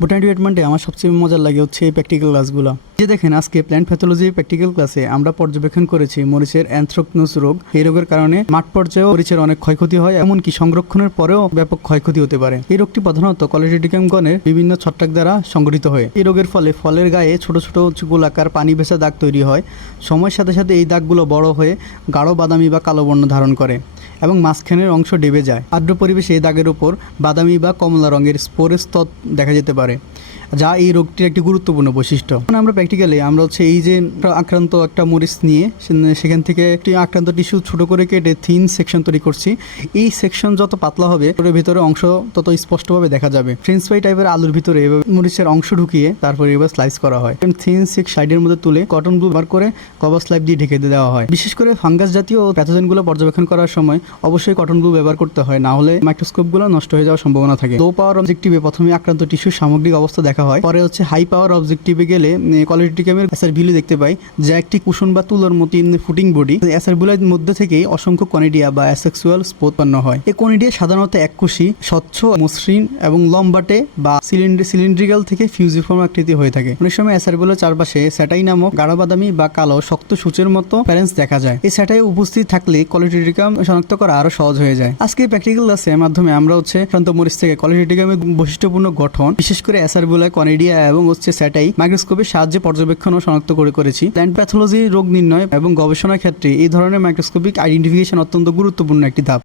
Botany ডিপার্টমেন্টে আমার সবচেয়ে মজার লাগে হচ্ছে এই প্র্যাকটিক্যাল ক্লাসগুলো। যে দেখেন আজকে প্ল্যান্ট প্যাথোলজি প্র্যাকটিক্যাল ক্লাসে আমরা পর্যবেক্ষণ করেছি মরিচের অ্যানথ্রাকনোজ রোগ। এই রোগের কারণে মাঠ পর্যায়েও মরিচের অনেক ক্ষয়ক্ষতি হয়, এমনকি সংরক্ষণের পরেও ব্যাপক ক্ষয়ক্ষতি হতে পারে। এই রোগটি প্রধানত কলেজিডিয়াম গণের বিভিন্ন ছত্রাক দ্বারা সংঘটিত হয়। এই রোগের ফলে ফলের গায়ে ছোট ছোট গোলাকার পানি ভেসা দাগ তৈরি হয়। সময়ের সাথে সাথে এই দাগগুলো বড় হয়ে গাঢ় বাদামি বা কালো বর্ণ ধারণ করে এবং মাঝখানের অংশ ডেবে যায়। আর্দ্র পরিবেশে এই দাগের উপর বাদামি বা কমলা রঙের স্পোরের স্তর দেখা যেতে পারে, যা এই রোগটির একটি গুরুত্বপূর্ণ বৈশিষ্ট্য। আমরা প্র্যাকটিক্যালি আমরা হচ্ছে এই যে আক্রান্ত একটা মরিচ নিয়ে সেখান থেকে একটি আক্রান্ত টিস্যু ছোট করে কেটে থিন সেকশন তৈরি করছি। এই সেকশন যত পাতলা হবে ওর ভিতরে অংশ তত স্পষ্টভাবে দেখা যাবে। ফ্রেঞ্চ ফ্রাই টাইপের আলুর ভিতরে মরিচের অংশ ঢুকিয়ে তারপরে এবার স্লাইস করা হয়। থিন সিক সাইডের মধ্যে তুলে কটন ব্লু বার করে কভার স্লাইপ দিয়ে ঢেকে দেওয়া হয়। বিশেষ করে ফাঙ্গাস জাতীয় প্যাথোজেনগুলো পর্যবেক্ষণ করার সময় অবশ্যই কটন ব্লু ব্যবহার করতে হয়, না হলে মাইক্রোস্কোপগুলো নষ্ট হয়ে যাওয়ার সম্ভাবনা থাকে। লো পাওয়ার অবজেক্টিভে প্রথমে আক্রান্ত টিস্যুর সামগ্রিক অবস্থা দেখা হয়, পরে হচ্ছে হাই পাওয়ার অবজেক্টিভে গেলে কলেজিডিয়ামের অ্যাসারভিলি দেখতে পাই, যা একটি কুশন বা তুলোর মতো ফুটিং বডি। অ্যাসারভিলার মধ্যে থেকেই অসংখ্য কনিডিয়া বা অ্যাসেক্সুয়াল স্পোর উৎপন্ন হয়। এই কনিডিয়া সাধারণত এককোষী, স্বচ্ছ, মসৃণ এবং লম্বাটে বা সিলিন্ড্রিক্যাল থেকে ফিউজিফর্ম আকৃতি হয়ে থাকে। অনেক সময় অ্যাসারভিলার চারপাশে স্যাটাই নামক গাঢ় বাদামি বা কালো শক্ত সূচের মতো প্যারেন্টস দেখা যায়। এই স্যাটাই উপস্থিত থাকলে কলেজিডিয়াম শনাক্ত করা আরো সহজ হয়ে যায়। আজকে প্র্যাকটিক্যাল ক্লাসের মাধ্যমে আমরা হচ্ছে আক্রান্ত মরিচ থেকে কলেজিডিয়ামের বৈশিষ্ট্যপূর্ণ গঠন, বিশেষ করে অ্যাসারভিলার, কনিডিয়া এবং হচ্ছে স্যাটাই মাইক্রোস্কোপের সাহায্যে পর্যবেক্ষণ ও শনাক্ত করেছি। প্ল্যান্ট প্যাথোলজি রোগ নির্ণয় এবং গবেষণার ক্ষেত্রে এই ধরনের মাইক্রোস্কোপিক আইডেন্টিফিকেশন অত্যন্ত গুরুত্বপূর্ণ একটি ধাপ।